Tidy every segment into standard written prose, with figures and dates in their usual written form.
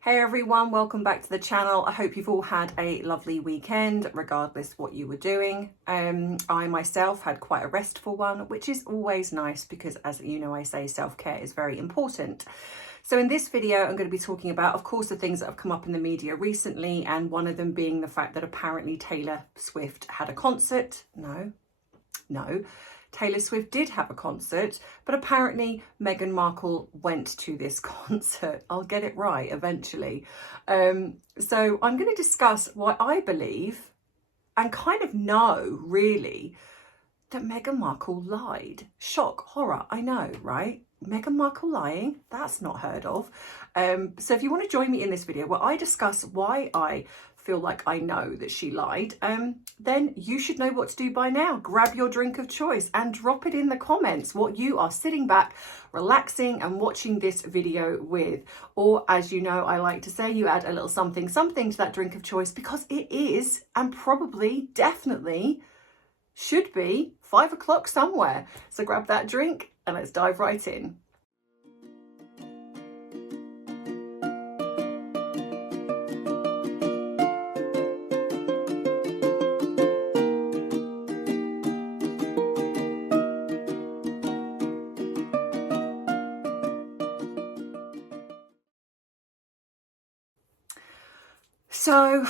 Hey everyone, welcome back to the channel. I hope you've all had a lovely weekend, regardless what you were doing. I myself had quite a restful one, which is always nice because, as you know, I say self-care is very important. So in this video, I'm going to be talking about, of course, the things that have come up in the media recently, and one of them being the fact that apparently Taylor Swift had a concert. No. Taylor Swift did have a concert, but apparently Meghan Markle went to this concert. I'll get it right eventually. So I'm going to discuss why I believe and kind of know really that Meghan Markle lied. Shock, horror, I know, right? Meghan Markle lying, that's not heard of. So if you want to join me in this video where I discuss why I feel like I know that she lied, then you should know what to do by now. Grab your drink of choice and drop it in the comments what you are sitting back, relaxing and watching this video with. Or as you know, I like to say, you add a little something to that drink of choice, because it is, and probably, definitely, should be 5 o'clock somewhere. So grab that drink and let's dive right in. So,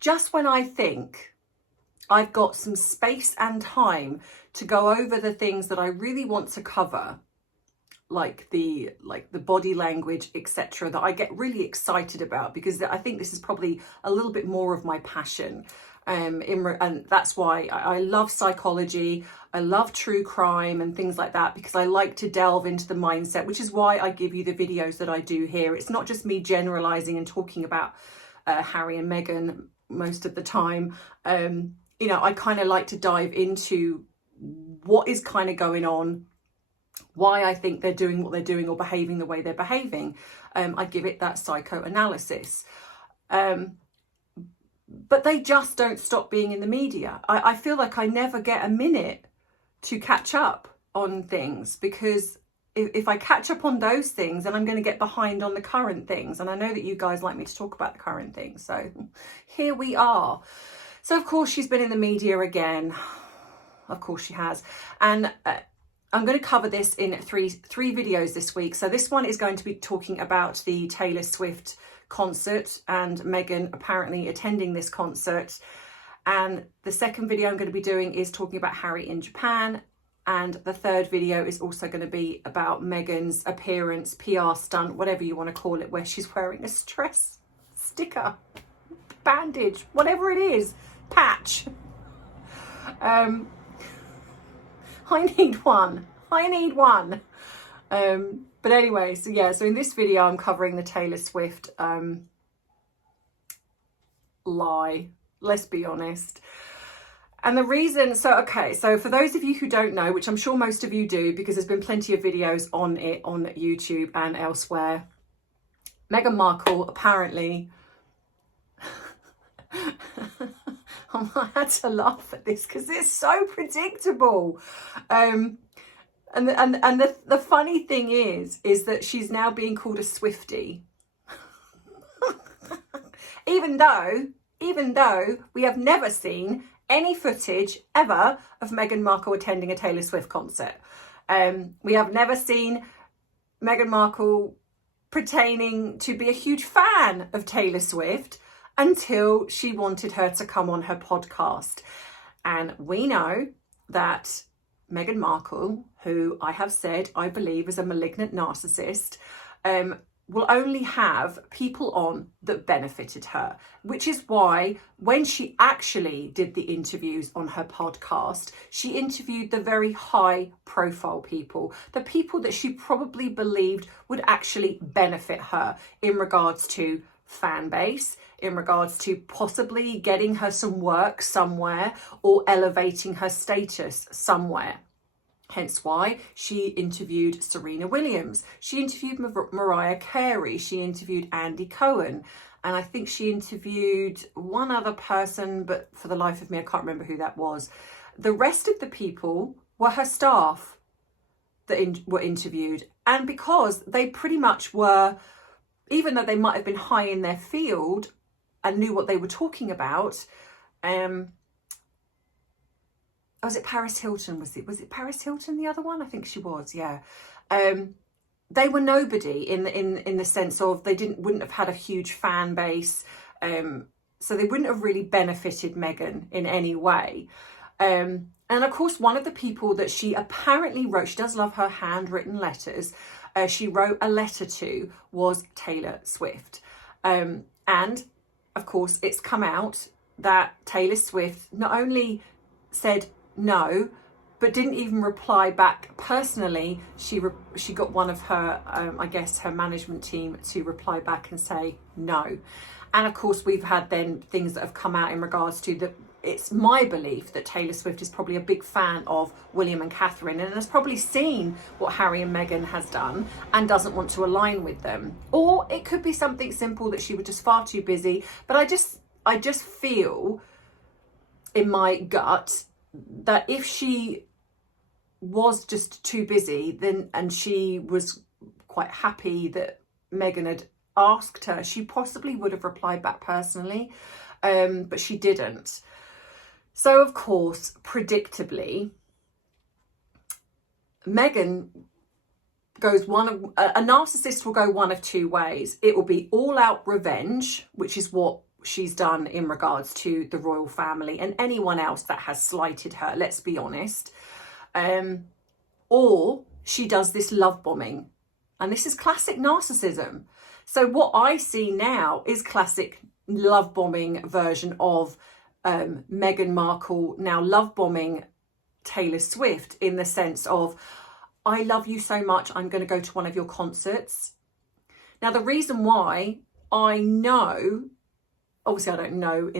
just when I think I've got some space and time to go over the things that I really want to cover, like the body language, etc., that I get really excited about, because I think this is probably a little bit more of my passion. And that's why I love psychology, I love true crime and things like that, because I like to delve into the mindset, which is why I give you the videos that I do here. It's not just me generalizing and talking about Harry and Meghan most of the time. You know, I kind of like to dive into what is kind of going on, why I think they're doing what they're doing or behaving the way they're behaving. I give it that psychoanalysis. But they just don't stop being in the media. I feel like I never get a minute to catch up on things, because if I catch up on those things, then I'm going to get behind on the current things. And I know that you guys like me to talk about the current things. So here we are. So of course she's been in the media again. Of course she has. And I'm going to cover this in three videos this week. So this one is going to be talking about the Taylor Swift concert and Meghan apparently attending this concert. And the second video I'm going to be doing is talking about Harry in Japan. And the third video is also going to be about Meghan's appearance, PR stunt, whatever you want to call it, where she's wearing a stress sticker, bandage, whatever it is, patch. I need one. But anyway, so yeah, so in this video, I'm covering the Taylor Swift lie, let's be honest. And the reason, so for those of you who don't know, which I'm sure most of you do, because there's been plenty of videos on it on YouTube and elsewhere, Meghan Markle apparently, I had to laugh at this because it's so predictable. And the funny thing is that she's now being called a Swiftie. even though we have never seen any footage ever of Meghan Markle attending a Taylor Swift concert. We have never seen Meghan Markle pretending to be a huge fan of Taylor Swift until she wanted her to come on her podcast. And we know that Meghan Markle, who I have said I believe is a malignant narcissist, will only have people on that benefited her, which is why when she actually did the interviews on her podcast, she interviewed the very high profile people, the people that she probably believed would actually benefit her in regards to fan base, in regards to possibly getting her some work somewhere or elevating her status somewhere. Hence why she interviewed Serena Williams. She interviewed Mariah Carey. She interviewed Andy Cohen. And I think she interviewed one other person, but for the life of me, I can't remember who that was. The rest of the people were her staff that were interviewed. And because they pretty much were even though they might have been high in their field and knew what they were talking about, was it Paris Hilton? Was it Paris Hilton, the other one? I think she was, yeah. They were nobody in the sense of they wouldn't have had a huge fan base, so they wouldn't have really benefited Meghan in any way. And of course, one of the people that she apparently wrote, she does love her handwritten letters, she wrote a letter to was Taylor Swift. And of course, it's come out that Taylor Swift not only said no, but didn't even reply back personally. She got one of her, I guess, her management team to reply back and say no. And of course, we've had then things that have come out in regards to that. It's my belief that Taylor Swift is probably a big fan of William and Catherine and has probably seen what Harry and Meghan has done and doesn't want to align with them. Or it could be something simple that she was just far too busy. But I just feel in my gut that if she was just too busy, then, and she was quite happy that Meghan had asked her, she possibly would have replied back personally, but she didn't. So of course, predictably, Meghan goes a narcissist will go one of two ways. It will be all out revenge, which is what she's done in regards to the royal family and anyone else that has slighted her, let's be honest. Or she does this love bombing, and this is classic narcissism. So what I see now is classic love bombing version of Meghan Markle now love bombing Taylor Swift, in the sense of, I love you so much, I'm going to go to one of your concerts. Now, the reason why I know, obviously I don't know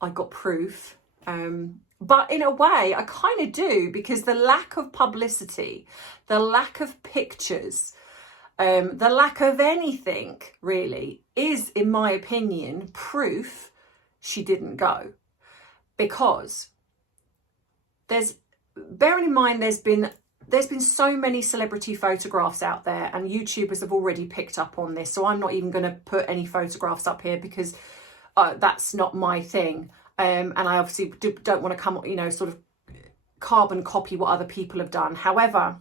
I got proof, but in a way I kind of do, because the lack of publicity, the lack of pictures, the lack of anything really is, in my opinion, proof she didn't go. Because bearing in mind there's been so many celebrity photographs out there, and YouTubers have already picked up on this, so I'm not even going to put any photographs up here because that's not my thing, and I obviously don't want to come, sort of carbon copy what other people have done. However,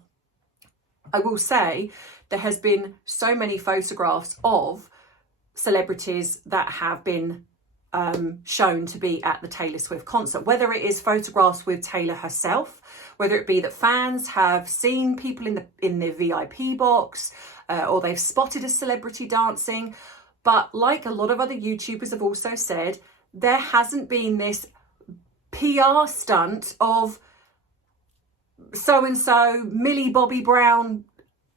I will say there has been so many photographs of celebrities that have been shown to be at the Taylor Swift concert, whether it is photographs with Taylor herself, whether it be that fans have seen people in the VIP box, or they've spotted a celebrity dancing. But like a lot of other YouTubers have also said, there hasn't been this PR stunt of so-and-so Millie Bobby Brown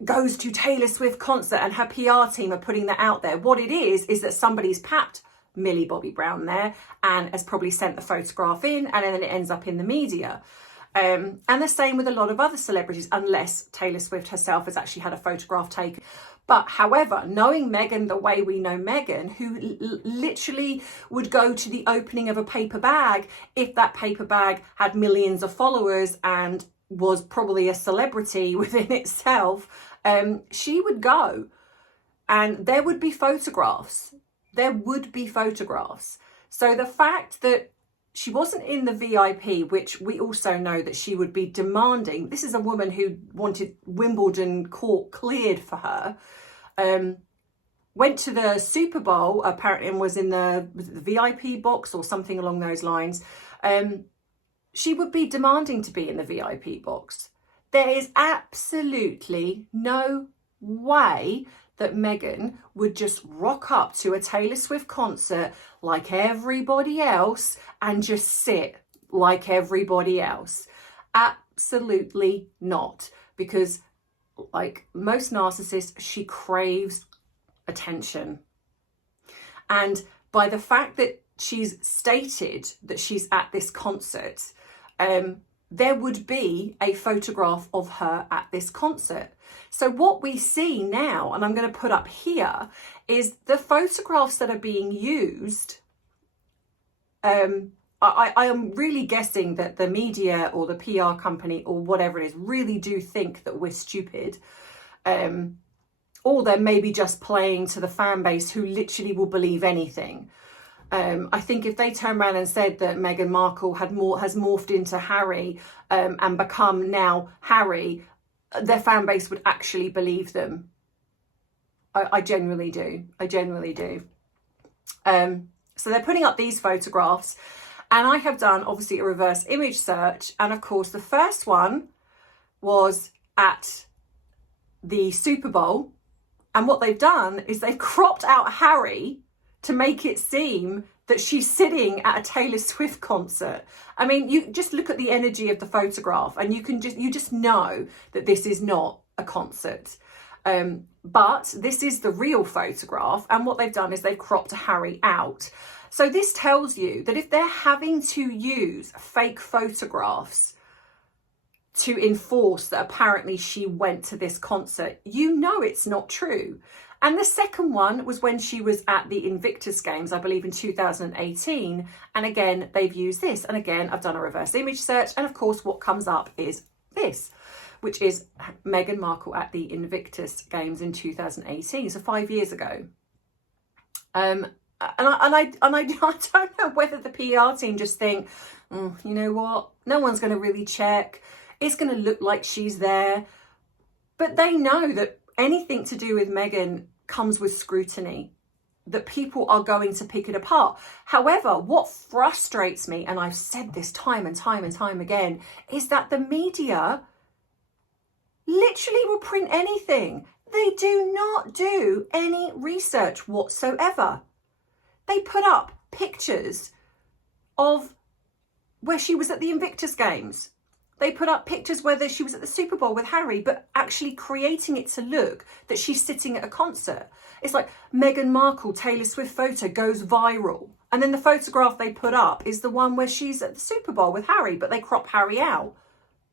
goes to Taylor Swift concert and her PR team are putting that out there. What it is that somebody's papped Millie Bobby Brown there and has probably sent the photograph in, and then it ends up in the media. And the same with a lot of other celebrities, unless Taylor Swift herself has actually had a photograph taken. But however, knowing Meghan the way we know Meghan, who literally would go to the opening of a paper bag if that paper bag had millions of followers and was probably a celebrity within itself, she would go and there would be photographs. There would be photographs. So the fact that she wasn't in the VIP, which we also know that she would be demanding. This is a woman who wanted Wimbledon court cleared for her. Went to the Super Bowl, apparently, and was in the VIP box or something along those lines. She would be demanding to be in the VIP box. There is absolutely no way that Meghan would just rock up to a Taylor Swift concert like everybody else and just sit like everybody else. Absolutely not. Because like most narcissists, she craves attention. And by the fact that she's stated that she's at this concert, there would be a photograph of her at this concert. So what we see now, and I'm going to put up here, is the photographs that are being used. I am really guessing that the media or the PR company or whatever it is really do think that we're stupid, or they're maybe just playing to the fan base who literally will believe anything. I think if they turn around and said that Meghan Markle has morphed into Harry and become now Harry, their fan base would actually believe them. I genuinely do. I genuinely do. So they're putting up these photographs, and I have done obviously a reverse image search. And of course, the first one was at the Super Bowl. And what they've done is they've cropped out Harry to make it seem that she's sitting at a Taylor Swift concert. I mean, you just look at the energy of the photograph and you just know that this is not a concert. But this is the real photograph, and what they've done is they've cropped Harry out. So this tells you that if they're having to use fake photographs to enforce that apparently she went to this concert, you know it's not true. And the second one was when she was at the Invictus Games, I believe in 2018. And again, they've used this. And again, I've done a reverse image search. And of course, what comes up is this, which is Meghan Markle at the Invictus Games in 2018, so 5 years ago. And I don't know whether the PR team just think, you know what, no one's going to really check. It's going to look like she's there. But they know that anything to do with Meghan comes with scrutiny, that people are going to pick it apart. However, what frustrates me, and I've said this time and time and time again, is that the media literally will print anything. They do not do any research whatsoever. They put up pictures of where she was at the Invictus Games. They put up pictures whether she was at the Super Bowl with Harry, but actually creating it to look that she's sitting at a concert. It's like Meghan Markle, Taylor Swift photo goes viral. And then the photograph they put up is the one where she's at the Super Bowl with Harry, but they crop Harry out.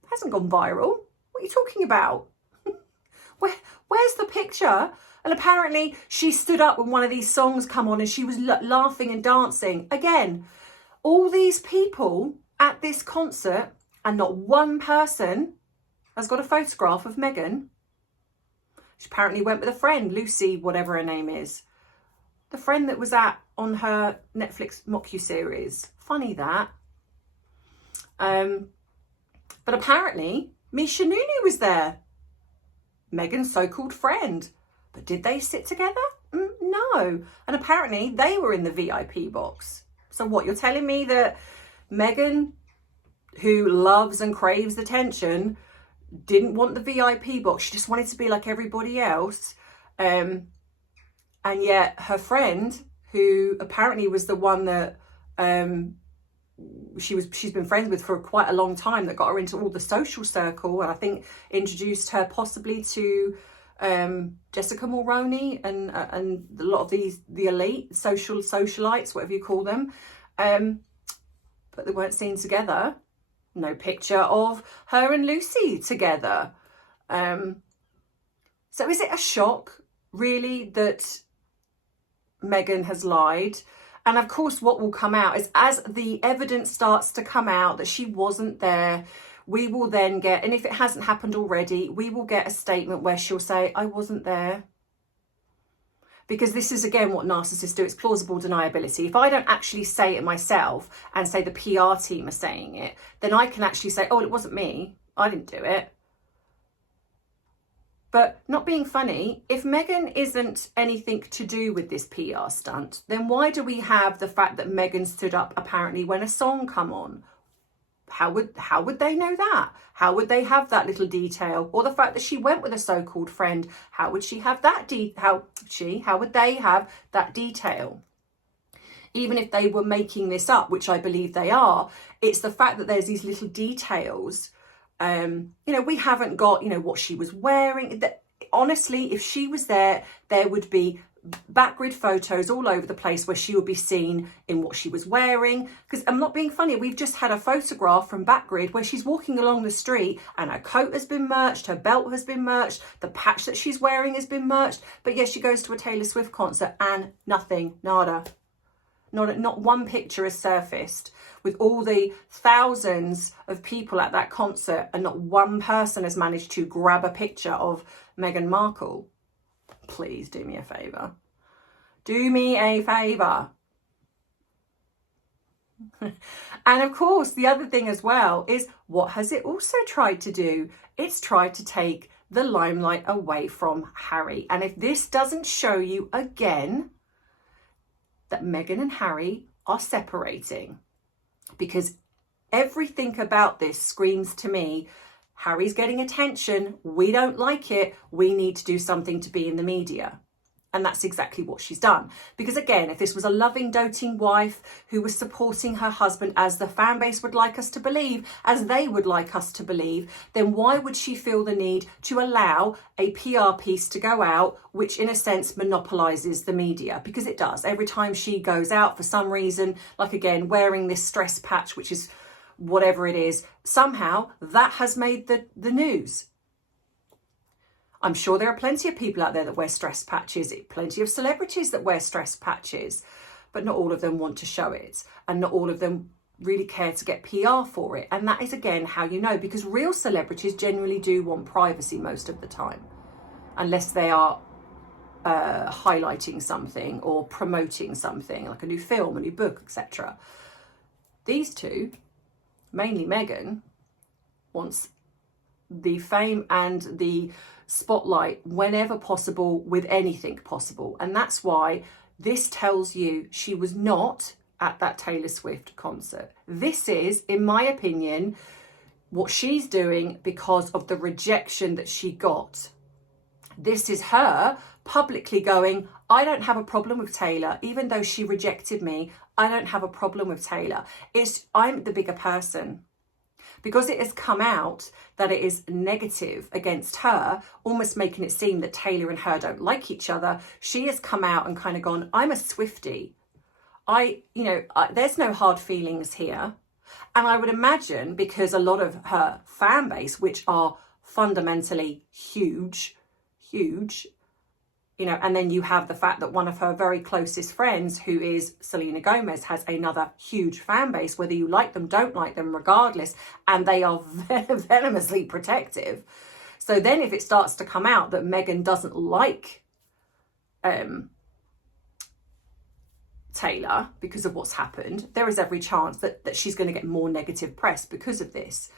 It hasn't gone viral. What are you talking about? Where's the picture? And apparently she stood up when one of these songs come on and she was laughing and dancing. Again, all these people at this concert, and not one person has got a photograph of Meghan. She apparently went with a friend, Lucy, whatever her name is. The friend that was on her Netflix docu-series. Funny that. But apparently Misha Nunu was there. Meghan's so-called friend. But did they sit together? No. And apparently they were in the VIP box. So what, you're telling me that Meghan, who loves and craves attention, didn't want the VIP box? She just wanted to be like everybody else. And yet her friend, who apparently was the one that she's been friends with for quite a long time, that got her into all the social circle, and I think introduced her possibly to Jessica Mulroney and a lot of the elite socialites, whatever you call them, but they weren't seen together. No picture of her and Lucy together. So is it a shock, really, that Meghan has lied? And of course, what will come out is, as the evidence starts to come out that she wasn't there, we will then get, and if it hasn't happened already, we will get a statement where she'll say, I wasn't there. Because this is, again, what narcissists do. It's plausible deniability. If I don't actually say it myself and say the PR team are saying it, then I can actually say, oh, it wasn't me. I didn't do it. But not being funny, if Meghan isn't anything to do with this PR stunt, then why do we have the fact that Meghan stood up apparently when a song come on? How would they know that? How would they have that little detail? Or the fact that she went with a so-called friend, how would she have that how would they have that detail? Even if they were making this up, which I believe they are, it's the fact that there's these little details. We haven't got, what she was wearing. Honestly, if she was there, there would be backgrid photos all over the place where she would be seen in what she was wearing. Because I'm not being funny, we've just had a photograph from backgrid where she's walking along the street and her coat has been merched, her belt has been merched, the patch that she's wearing has been merched, but yes, she goes to a Taylor Swift concert and nothing, nada. Not one picture has surfaced with all the thousands of people at that concert, and not one person has managed to grab a picture of Meghan Markle. Please do me a favour. Do me a favour. And of course, the other thing as well is, what has it also tried to do? It's tried to take the limelight away from Harry. And if this doesn't show you again that Meghan and Harry are separating, because everything about this screams to me, Harry's getting attention, we don't like it, we need to do something to be in the media. And that's exactly what she's done. Because again, if this was a loving, doting wife who was supporting her husband as the fan base would like us to believe, as they would like us to believe, then why would she feel the need to allow a PR piece to go out, which in a sense monopolizes the media? Because it does. Every time she goes out for some reason, like again, wearing this stress patch, which is whatever it is, somehow that has made the news. I'm sure there are plenty of people out there that wear stress patches, plenty of celebrities that wear stress patches, but not all of them want to show it, and not all of them really care to get PR for it. And that is, again, how you know, because real celebrities generally do want privacy most of the time, unless they are highlighting something or promoting something, like a new film, a new book, etc. These two, mainly Meghan, wants the fame and the spotlight whenever possible, with anything possible. And that's why this tells you she was not at that Taylor Swift concert. This is, in my opinion, what she's doing because of the rejection that she got. This is her publicly going, I don't have a problem with Taylor, even though she rejected me. I don't have a problem with Taylor. I'm the bigger person. Because it has come out that it is negative against her, almost making it seem that Taylor and her don't like each other, she has come out and kind of gone, I'm a Swiftie. There's no hard feelings here. And I would imagine, because a lot of her fan base, which are fundamentally huge, and then you have the fact that one of her very closest friends, who is Selena Gomez, has another huge fan base, whether you like them, don't like them, regardless, and they are venomously protective. So then if it starts to come out that Meghan doesn't like Taylor because of what's happened, there is every chance that she's going to get more negative press because of this.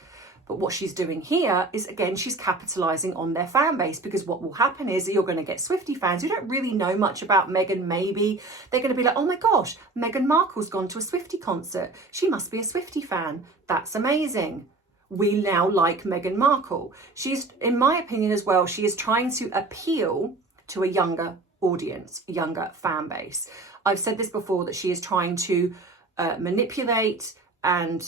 But what she's doing here is, again, she's capitalising on their fan base, because what will happen is you're going to get Swiftie fans who don't really know much about Meghan. Maybe they're going to be like, oh my gosh, Meghan Markle's gone to a Swiftie concert. She must be a Swiftie fan. That's amazing. We now like Meghan Markle. She's, in my opinion as well, she is trying to appeal to a younger audience, younger fan base. I've said this before, that she is trying to manipulate and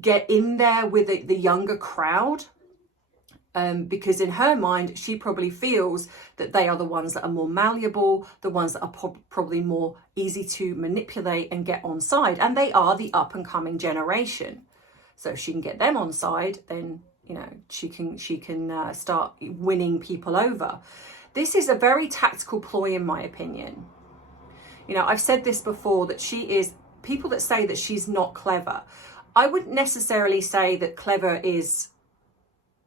get in there with the younger crowd, because in her mind she probably feels that they are the ones that are more malleable, the ones that are probably more easy to manipulate and get on side, and they are the up and coming generation. So if she can get them on side, then she can start winning people over. This is a very tactical ploy, in my opinion. I've said this before, that she is, people that say that she's not clever, I wouldn't necessarily say that clever is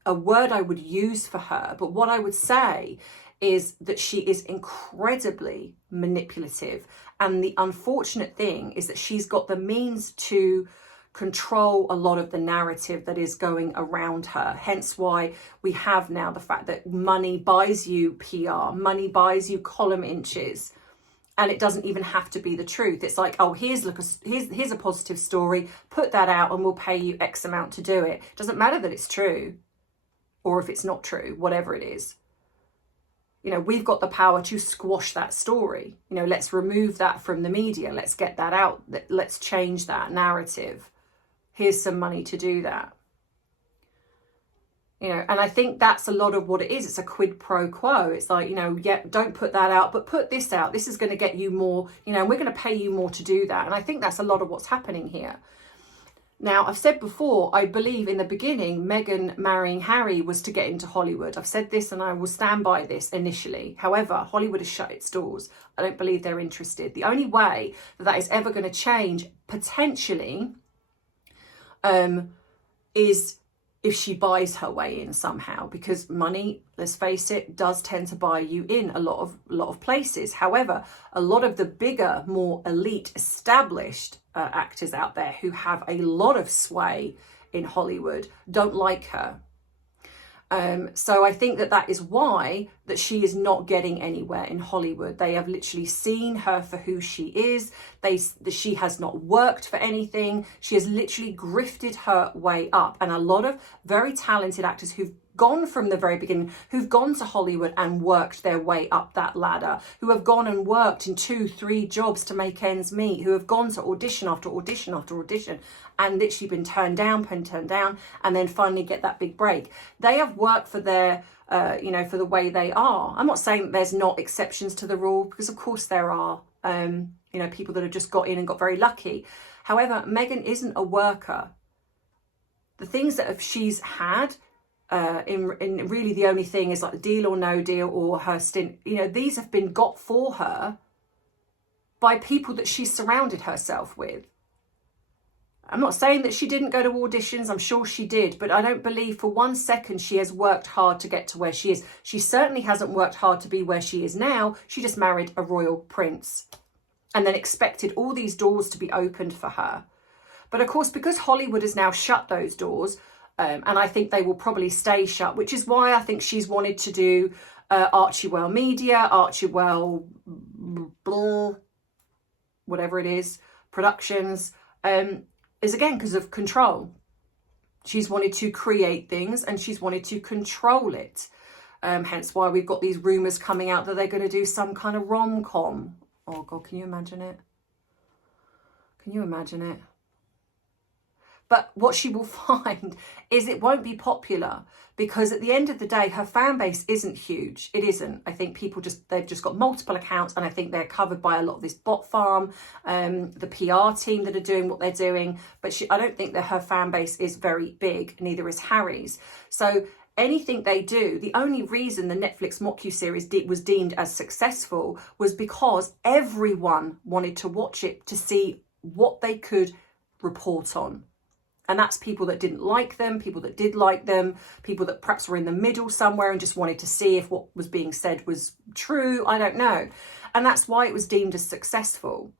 a word I would use for her, but what I would say is that she is incredibly manipulative. And the unfortunate thing is that she's got the means to control a lot of the narrative that is going around her. Hence why we have now the fact that money buys you PR, money buys you column inches. And it doesn't even have to be the truth. It's like, oh, here's a positive story, put that out and we'll pay you X amount to do it. It doesn't matter that it's true, or if it's not true, whatever it is. We've got the power to squash that story. Let's remove that from the media. Let's get that out. Let's change that narrative. Here's some money to do that. And I think that's a lot of what it is. It's a quid pro quo. It's like, yeah, don't put that out, but put this out. This is going to get you more, and we're going to pay you more to do that. And I think that's a lot of what's happening here. Now, I've said before, I believe in the beginning, Meghan marrying Harry was to get into Hollywood. I've said this and I will stand by this initially. However, Hollywood has shut its doors. I don't believe they're interested. The only way that is ever going to change, potentially, is if she buys her way in somehow, because money, let's face it, does tend to buy you in a lot of places. However, a lot of the bigger, more elite, established actors out there who have a lot of sway in Hollywood don't like her. So I think that is why that she is not getting anywhere in Hollywood. They have literally seen her for who she is. She has not worked for anything. She has literally grifted her way up. And a lot of very talented actors who've gone from the very beginning, who've gone to Hollywood and worked their way up that ladder, who have gone and worked in 2-3 jobs to make ends meet, who have gone to audition after audition after audition and literally been turned down, and then finally get that big break. They have worked for their, for the way they are. I'm not saying there's not exceptions to the rule, because of course there are, people that have just got in and got very lucky. However, Meghan isn't a worker. The things that she's had, in really the only thing is like the Deal or No Deal or her stint, these have been got for her by people that she's surrounded herself with. I'm not saying that she didn't go to auditions, I'm sure she did, but I don't believe for 1 second she has worked hard to get to where she is. She certainly hasn't worked hard to be where she is now. She just married a royal prince and then expected all these doors to be opened for her. But of course, because Hollywood has now shut those doors, and I think they will probably stay shut, which is why I think she's wanted to do Archewell Media, Archewell, whatever it is, Productions, is again because of control. She's wanted to create things and she's wanted to control it. Hence why we've got these rumours coming out that they're going to do some kind of rom-com. Oh God, can you imagine it? Can you imagine it? But what she will find is it won't be popular, because at the end of the day, her fan base isn't huge. It isn't. I think they've just got multiple accounts, and I think they're covered by a lot of this bot farm, the PR team that are doing what they're doing. But I don't think that her fan base is very big, neither is Harry's. So anything they do, the only reason the Netflix mockuseries was deemed as successful was because everyone wanted to watch it to see what they could report on. And that's people that didn't like them, people that did like them, people that perhaps were in the middle somewhere and just wanted to see if what was being said was true. I don't know. And that's why it was deemed as successful.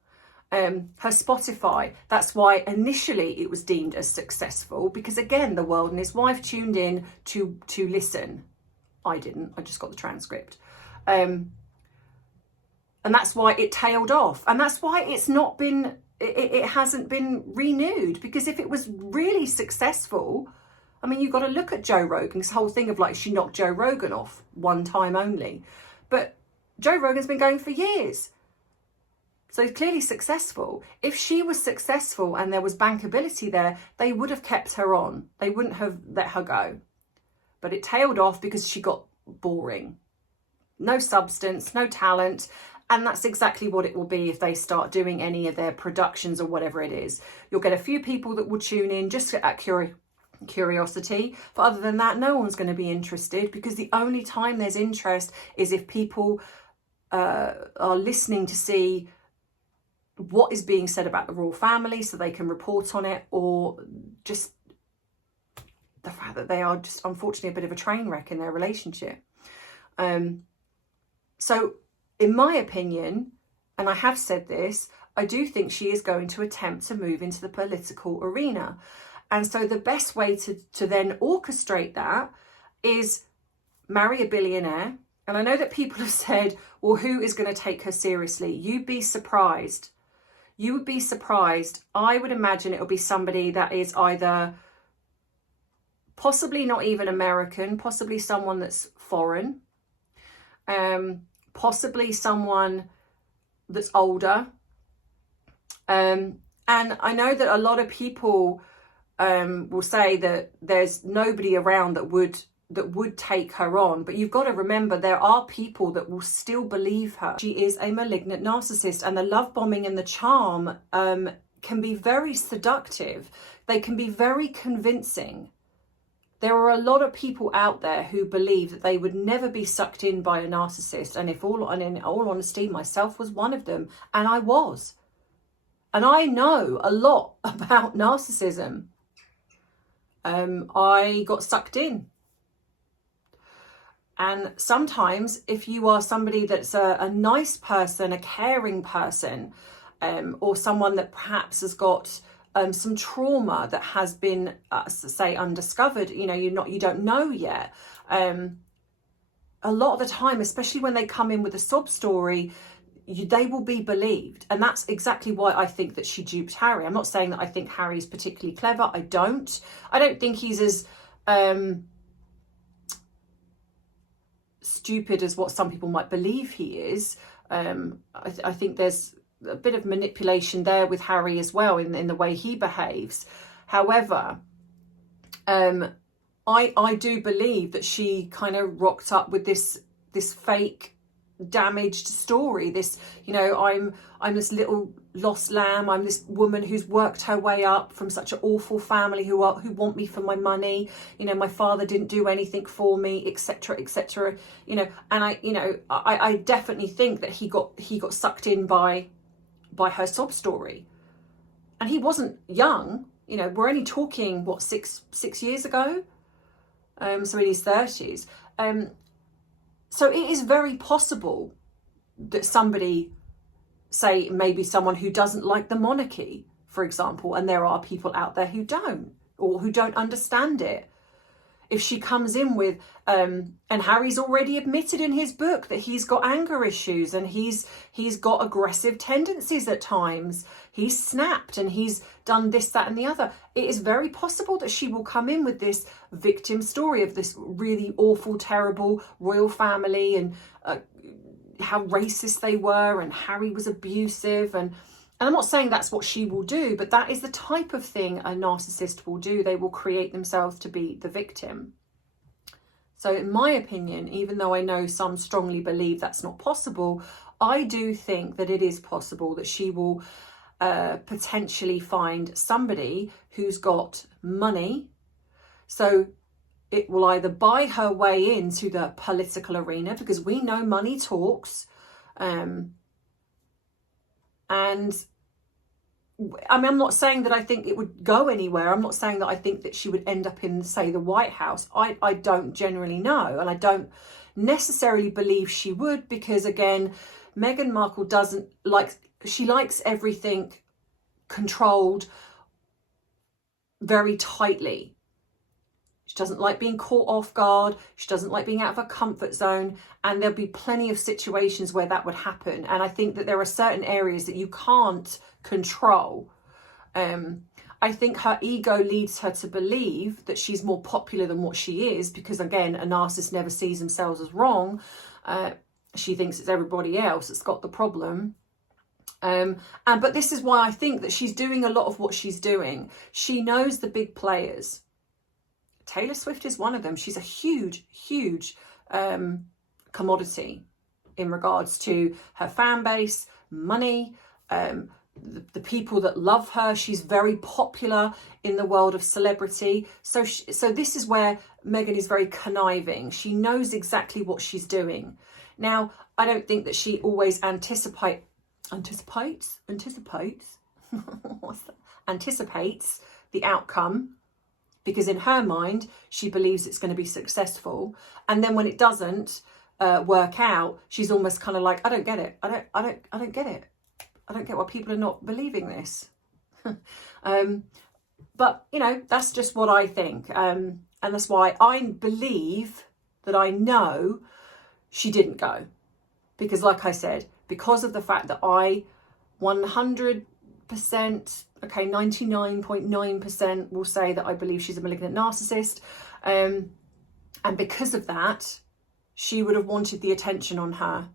Her Spotify, that's why initially it was deemed as successful, because again, the world and his wife tuned in to listen. I didn't, I just got the transcript. And that's why it tailed off. And that's why it's not been... It hasn't been renewed, because if it was really successful, I mean, you've got to look at Joe Rogan's whole thing of like, she knocked Joe Rogan off one time only. But Joe Rogan's been going for years. So it's clearly successful. If she was successful and there was bankability there, they would have kept her on. They wouldn't have let her go. But it tailed off because she got boring. No substance, no talent. And that's exactly what it will be if they start doing any of their productions or whatever it is. You'll get a few people that will tune in just at curiosity. But other than that, no one's going to be interested, because the only time there's interest is if people are listening to see what is being said about the royal family so they can report on it, or just the fact that they are just unfortunately a bit of a train wreck in their relationship. So in my opinion, and I have said this, I do think she is going to attempt to move into the political arena. And so the best way to then orchestrate that is marry a billionaire. And I know that people have said, well, who is going to take her seriously? You'd be surprised. You would be surprised. I would imagine it'll be somebody that is either possibly not even American, possibly someone that's foreign, possibly someone that's older. And I know that a lot of people will say that there's nobody around that would take her on. But you've got to remember, there are people that will still believe her. She is a malignant narcissist, and the love bombing and the charm can be very seductive. They can be very convincing. There are a lot of people out there who believe that they would never be sucked in by a narcissist. And in all honesty, myself was one of them. And I was. And I know a lot about narcissism. I got sucked in. And sometimes if you are somebody that's a nice person, a caring person, or someone that perhaps has got some trauma that has been, say, undiscovered, you don't know yet. A lot of the time, especially when they come in with a sob story, they will be believed. And that's exactly why I think that she duped Harry. I'm not saying that I think Harry's particularly clever. I don't think he's as stupid as what some people might believe he is. I think there's a bit of manipulation there with Harry as well in the way he behaves. However, I do believe that she kind of rocked up with this fake damaged story. This, I'm this little lost lamb. I'm this woman who's worked her way up from such an awful family who want me for my money. My father didn't do anything for me, etc., etc. And I definitely think that he got sucked in by her sob story, and he wasn't young. We're only talking what, 6 years ago. So in his 30s. So it is very possible that somebody, say maybe someone who doesn't like the monarchy, for example, and there are people out there who don't, or who don't understand it. If she comes in with, and Harry's already admitted in his book that he's got anger issues and he's got aggressive tendencies at times. He's snapped and he's done this, that and the other. It is very possible that she will come in with this victim story of this really awful, terrible royal family and how racist they were and Harry was abusive. And I'm not saying that's what she will do, but that is the type of thing a narcissist will do. They will create themselves to be the victim. So in my opinion, even though I know some strongly believe that's not possible, I do think that it is possible that she will potentially find somebody who's got money. So it will either buy her way into the political arena, because we know money talks. And I mean, I'm not saying that I think it would go anywhere. I'm not saying that I think that she would end up in, say, the White House. I don't generally know. And I don't necessarily believe she would, because, again, Meghan Markle she likes everything controlled very tightly. She doesn't like being caught off guard. She doesn't like being out of her comfort zone. And there'll be plenty of situations where that would happen. And I think that there are certain areas that you can't control. I think her ego leads her to believe that she's more popular than what she is, because, again, a narcissist never sees themselves as wrong. She thinks it's everybody else that's got the problem. But this is why I think that she's doing a lot of what she's doing. She knows the big players. Taylor Swift is one of them. She's a huge, huge commodity in regards to her fan base, money, the people that love her. She's very popular in the world of celebrity. So this is where Meghan is very conniving. She knows exactly what she's doing. Now, I don't think that she always anticipates the outcome, because in her mind, she believes it's going to be successful. And then when it doesn't work out, she's almost kind of like, I don't get it. I don't get it. I don't get why people are not believing this. But, that's just what I think. And that's why I believe that I know she didn't go. Because, like I said, because of the fact that I 100%, okay, 99.9% will say that I believe she's a malignant narcissist. And because of that, she would have wanted the attention on her.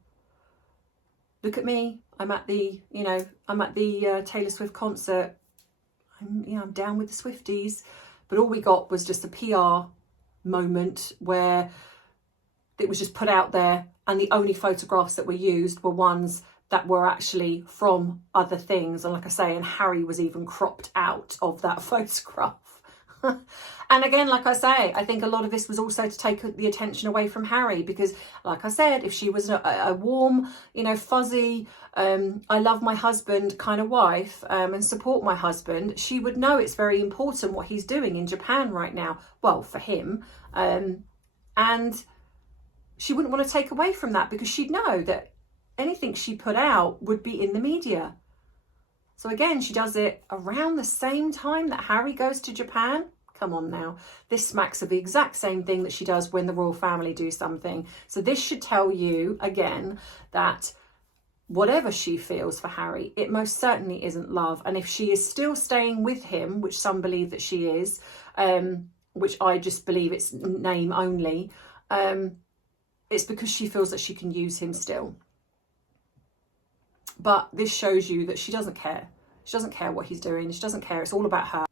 Look at me. I'm at the Taylor Swift concert. I'm down with the Swifties. But all we got was just a PR moment where it was just put out there, and the only photographs that were used were ones that were actually from other things. And like I say, and Harry was even cropped out of that photograph. And again, like I say, I think a lot of this was also to take the attention away from Harry, because like I said, if she was a warm, you know, fuzzy, I love my husband kind of wife, and support my husband, she would know it's very important what he's doing in Japan right now. Well, for him. And she wouldn't want to take away from that, because she'd know that anything she put out would be in the media. So again, she does it around the same time that Harry goes to Japan. Come on now. This smacks of the exact same thing that she does when the royal family do something. So this should tell you, again, that whatever she feels for Harry, it most certainly isn't love. And if she is still staying with him, which some believe that she is, which I just believe it's name only, it's because she feels that she can use him still. But this shows you that she doesn't care. She doesn't care what he's doing. She doesn't care. It's all about her.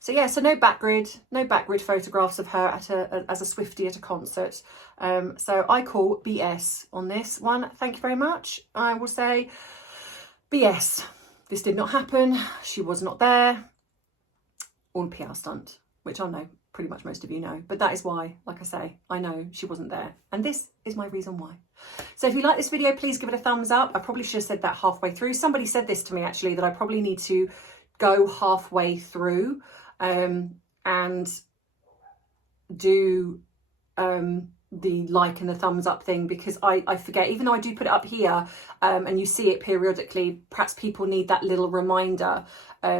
So yeah, so no backgrid photographs of her as a Swiftie at a concert. So I call BS on this one. Thank you very much. I will say BS. This did not happen. She was not there. All a PR stunt, which I know pretty much most of you know. But that is why, like I say, I know she wasn't there. And this is my reason why. So if you like this video, please give it a thumbs up. I probably should have said that halfway through. Somebody said this to me actually, that I probably need to go halfway through and do the like and the thumbs up thing, because I forget, even though I do put it up here and you see it periodically, perhaps people need that little reminder,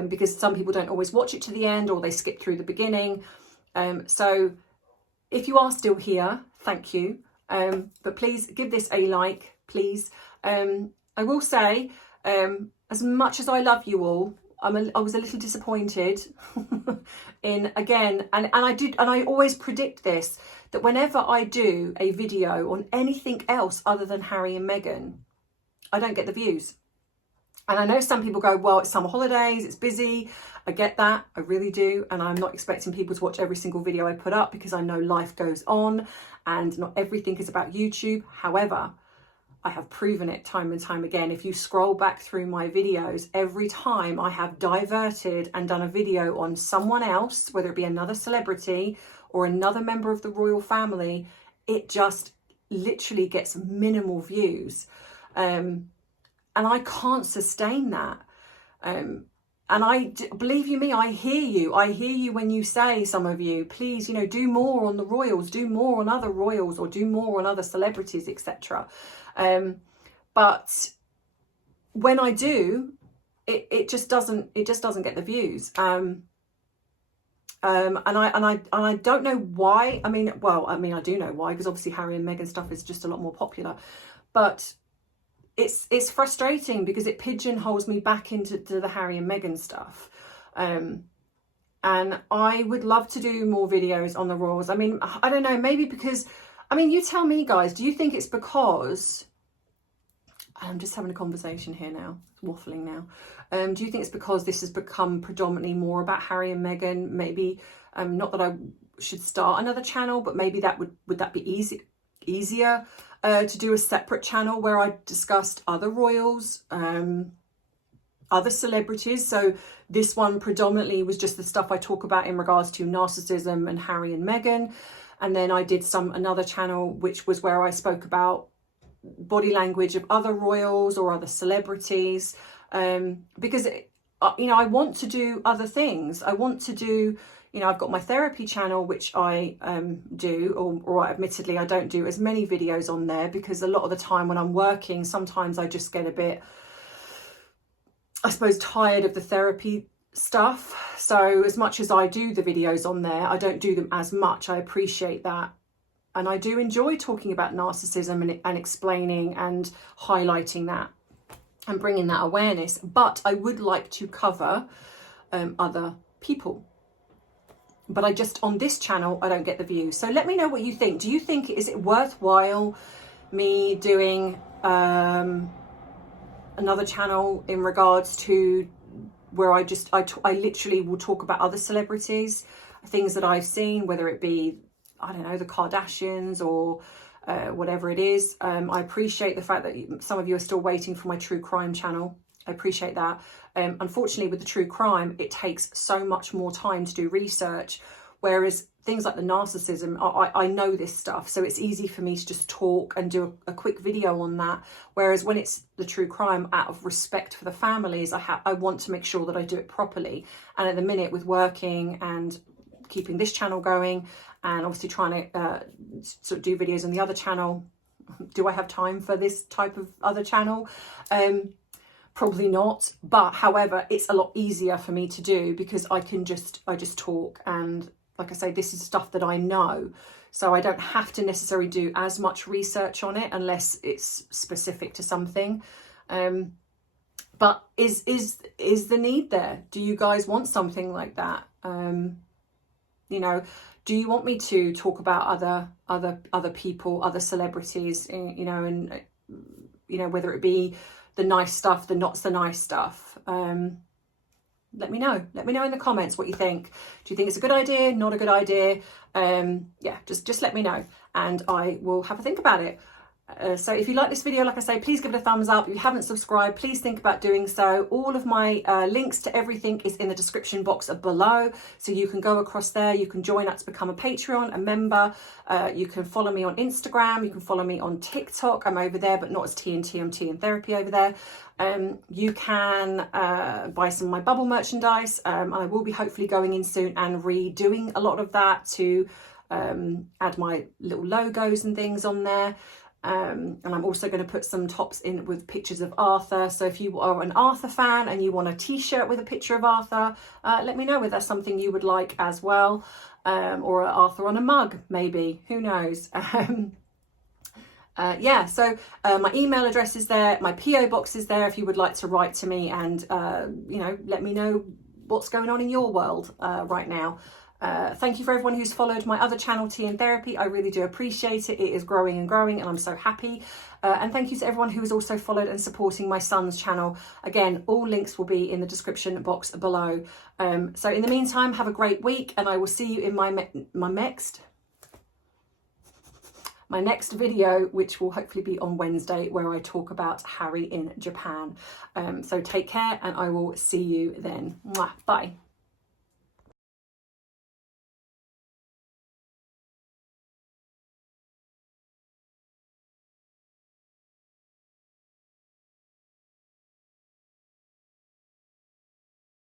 because some people don't always watch it to the end, or they skip through the beginning. So if you are still here, thank you. But please give this a like, please. I will say, as much as I love you all, I was a little disappointed in, again, and I always predict this, that whenever I do a video on anything else other than Harry and Meghan, I don't get the views. And I know some people go, well, it's summer holidays, it's busy. I get that, I really do. And I'm not expecting people to watch every single video I put up, because I know life goes on and not everything is about YouTube. However, I have proven it time and time again. If you scroll back through my videos, every time I have diverted and done a video on someone else, whether it be another celebrity or another member of the royal family, it just literally gets minimal views. And I can't sustain that. And believe you me, I hear you. I hear you when you say, some of you, please, you know, do more on the royals, do more on other royals, or do more on other celebrities, etc. But when I do, it just doesn't get the views. And I don't know why. I mean, I do know why, because obviously Harry and Meghan stuff is just a lot more popular. But it's frustrating, because it pigeonholes me back into the Harry and Meghan stuff. And I would love to do more videos on the royals. I mean, I don't know, maybe because, I mean, you tell me, guys, do you think it's because, I'm just having a conversation here now, waffling now. Do you think it's because this has become predominantly more about Harry and Meghan? Maybe, not that I should start another channel, but maybe that would that be easier to do a separate channel where I discussed other royals, other celebrities. So this one predominantly was just the stuff I talk about in regards to narcissism and Harry and Meghan. And then I did another channel, which was where I spoke about body language of other royals or other celebrities, because you know, I want to do other things. I want to do, you know, I've got my therapy channel, which I do, or admittedly I don't do as many videos on there, because a lot of the time when I'm working, sometimes I just get a bit, I suppose, tired of the therapy stuff. So as much as I do the videos on there, I don't do them as much. I appreciate that. And I do enjoy talking about narcissism and explaining and highlighting that and bringing that awareness. But I would like to cover other people. But I just, on this channel, I don't get the views. So let me know what you think. Do you think, is it worthwhile me doing another channel in regards to where I literally will talk about other celebrities, things that I've seen, whether it be, I don't know, the Kardashians or whatever it is. I appreciate the fact that some of you are still waiting for my true crime channel. I appreciate that. Unfortunately, with the true crime, it takes so much more time to do research, whereas things like the narcissism, I know this stuff, so it's easy for me to just talk and do a quick video on that. Whereas when it's the true crime, out of respect for the families, I want to make sure that I do it properly. And at the minute, with working and keeping this channel going, and obviously trying to sort of do videos on the other channel, do I have time for this type of other channel? Probably not. But however, it's a lot easier for me to do because I just talk, and like I say, this is stuff that I know, so I don't have to necessarily do as much research on it unless it's specific to something. But is the need there? Do you guys want something like that? You know, do you want me to talk about other people, other celebrities, you know, and you know, whether it be the nice stuff, the not so nice stuff? Let me know. Let me know in the comments what you think. Do you think it's a good idea? Not a good idea? Yeah, just let me know, and I will have a think about it. So if you like this video, like I say, please give it a thumbs up. If you haven't subscribed, please think about doing so. All of my links to everything is in the description box below, so you can go across there. You can join up to become a Patreon, a member. You can follow me on Instagram. You can follow me on TikTok. I'm over there, but not as TNT. I'm Tea and Therapy over there. You can buy some of my bubble merchandise. I will be hopefully going in soon and redoing a lot of that to add my little logos and things on there. And I'm also going to put some tops in with pictures of Arthur. So if you are an Arthur fan and you want a t-shirt with a picture of Arthur, let me know whether that's something you would like as well. Or Arthur on a mug, maybe. Who knows? Yeah, so my email address is there. My PO box is there if you would like to write to me and, you know, let me know what's going on in your world right now. Thank you for everyone who's followed my other channel, Tea and Therapy. I really do appreciate it. It is growing and growing, and I'm so happy. And thank you to everyone who has also followed and supporting my son's channel. Again, all links will be in the description box below. So in the meantime, have a great week, and I will see you in my next video, which will hopefully be on Wednesday, where I talk about Harry in Japan. So take care, and I will see you then. Mwah. Bye.